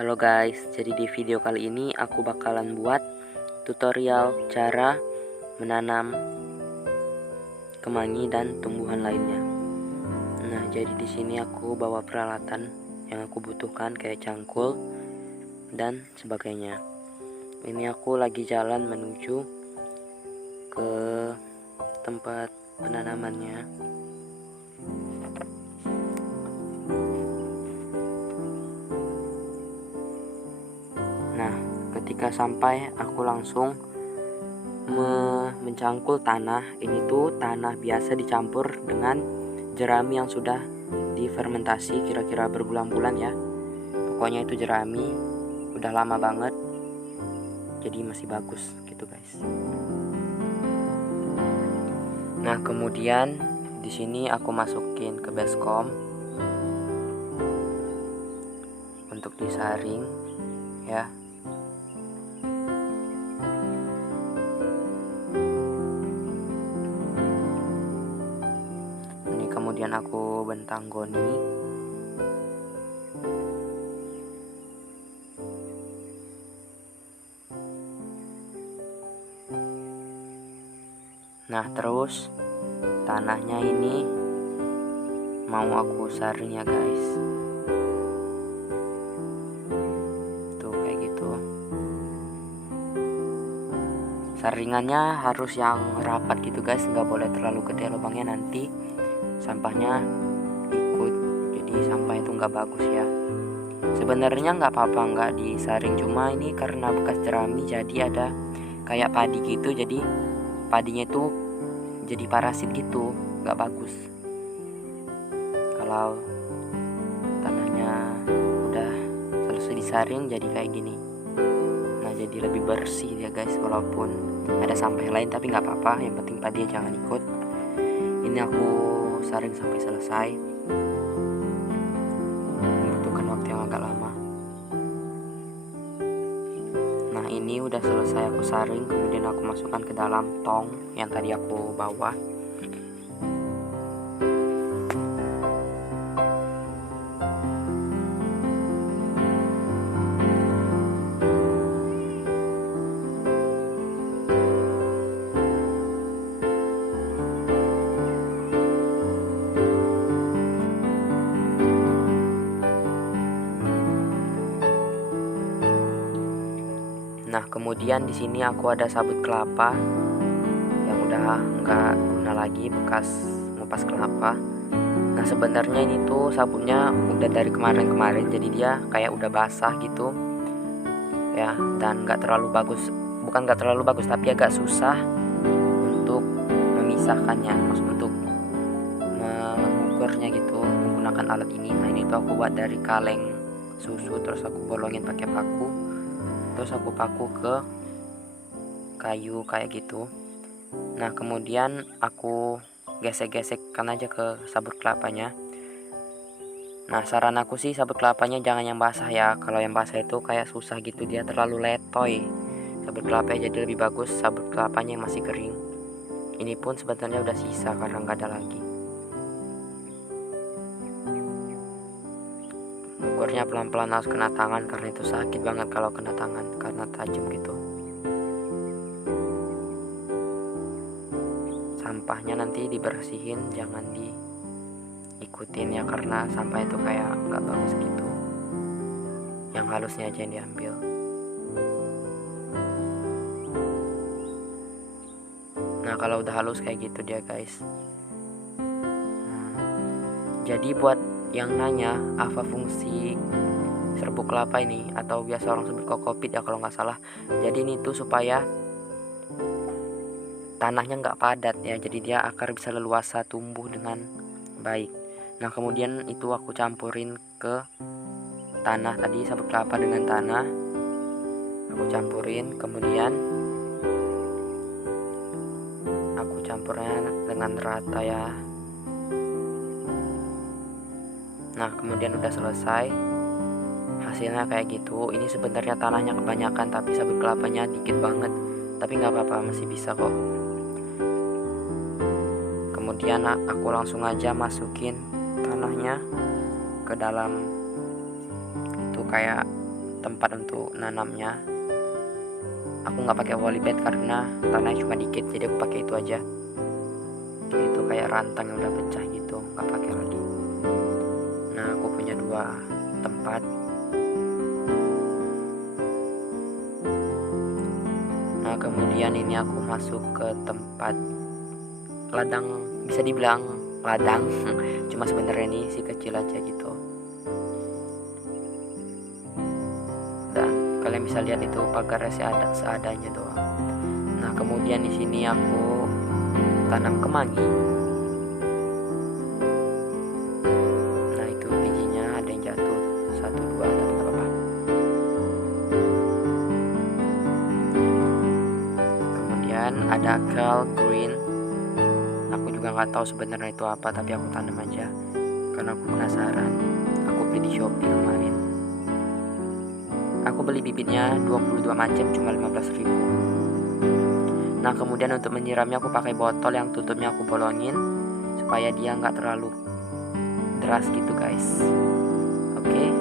Halo guys, jadi di video kali ini aku bakalan buat tutorial cara menanam kemangi dan tumbuhan lainnya. Nah, jadi di sini aku bawa peralatan yang aku butuhkan kayak cangkul dan sebagainya. Ini aku lagi jalan menuju ke tempat penanamannya. Nah, ketika sampai aku langsung mencangkul tanah. Ini tuh tanah biasa dicampur dengan jerami yang sudah difermentasi kira-kira berbulan-bulan ya. Pokoknya itu jerami udah lama banget, jadi masih bagus gitu guys. Nah, kemudian di sini aku masukin ke baskom untuk disaring ya. Kemudian aku bentang goni. Nah, terus tanahnya ini mau aku saring ya guys. Tuh kayak gitu. Saringannya harus yang rapat gitu guys, nggak boleh terlalu gede lubangnya, nanti sampahnya ikut, jadi sampah itu nggak bagus ya. Sebenarnya nggak apa-apa nggak disaring, cuma ini karena bekas jerami jadi ada kayak padi gitu, jadi padinya itu jadi parasit gitu, nggak bagus. Kalau tanahnya udah selesai disaring jadi kayak gini. Nah, jadi lebih bersih ya guys, walaupun ada sampah lain tapi nggak apa-apa, yang penting padinya jangan ikut. Ini aku saring sampai selesai, membutuhkan waktu yang agak lama. Nah, ini udah selesai aku saring, kemudian aku masukkan ke dalam tong yang tadi aku bawa. Nah, kemudian di sini aku ada sabut kelapa yang udah nggak guna lagi, bekas ngupas kelapa. Nah, sebenarnya ini tuh sabutnya udah dari kemarin-kemarin, jadi dia kayak udah basah gitu ya, dan nggak terlalu bagus. Bukan nggak terlalu bagus, tapi agak susah untuk memisahkannya, maksud untuk mengukurnya gitu menggunakan alat ini. Nah, ini tuh aku buat dari kaleng susu, terus aku bolongin pakai paku, terus aku paku ke kayu kayak gitu. Nah, kemudian aku gesek-gesekkan aja ke sabut kelapanya. Nah, saran aku sih sabut kelapanya jangan yang basah ya. Kalau yang basah itu kayak susah gitu, dia terlalu letoy sabut kelapanya, jadi lebih bagus sabut kelapanya yang masih kering. Ini pun sebenarnya udah sisa karena nggak ada lagi. Ukurnya pelan-pelan, harus kena tangan karena itu sakit banget kalau kena tangan karena tajam gitu. Sampahnya nanti dibersihin, jangan diikutin ya, karena sampah itu kayak nggak bagus gitu. Yang halusnya aja yang diambil. Nah, kalau udah halus kayak gitu dia guys. Jadi buat yang nanya apa fungsi serbuk kelapa ini, atau biasa orang sebut kokopit ya kalau nggak salah. Jadi ini tuh supaya tanahnya nggak padat ya, jadi dia akar bisa leluasa tumbuh dengan baik. Nah, kemudian itu aku campurin ke tanah tadi, sabut kelapa dengan tanah aku campurin, kemudian aku campurnya dengan rata ya. Nah, kemudian udah selesai, hasilnya kayak gitu. Ini sebenarnya tanahnya kebanyakan tapi sabut kelapanya dikit banget, tapi nggak apa-apa, masih bisa kok. Kemudian aku langsung aja masukin tanahnya ke dalam itu kayak tempat untuk nanamnya. Aku nggak pakai polybag karena tanahnya cuma dikit, jadi aku pakai itu aja. Itu kayak rantang yang udah pecah gitu, nggak pakai lagi. Nah, aku punya 2 tempat. Nah, kemudian ini aku masuk ke tempat ladang, bisa dibilang ladang cuma sebenarnya ini sih kecil aja gitu. Dan kalian bisa lihat itu pagarnya seadanya doang. Nah, kemudian di sini aku tanam kemangi. Nah, itu bijinya ada yang jatuh 1, 2, tapi nggak apa-apa. Kemudian ada kale green. Aku juga nggak tahu sebenarnya itu apa, tapi aku tanam aja karena aku penasaran. Aku beli di Shopee kemarin. Aku beli bibitnya 22 macam, cuma 15.000. Nah, kemudian untuk menyiramnya aku pakai botol yang tutupnya aku bolongin supaya dia nggak terlalu deras gitu guys. Oke.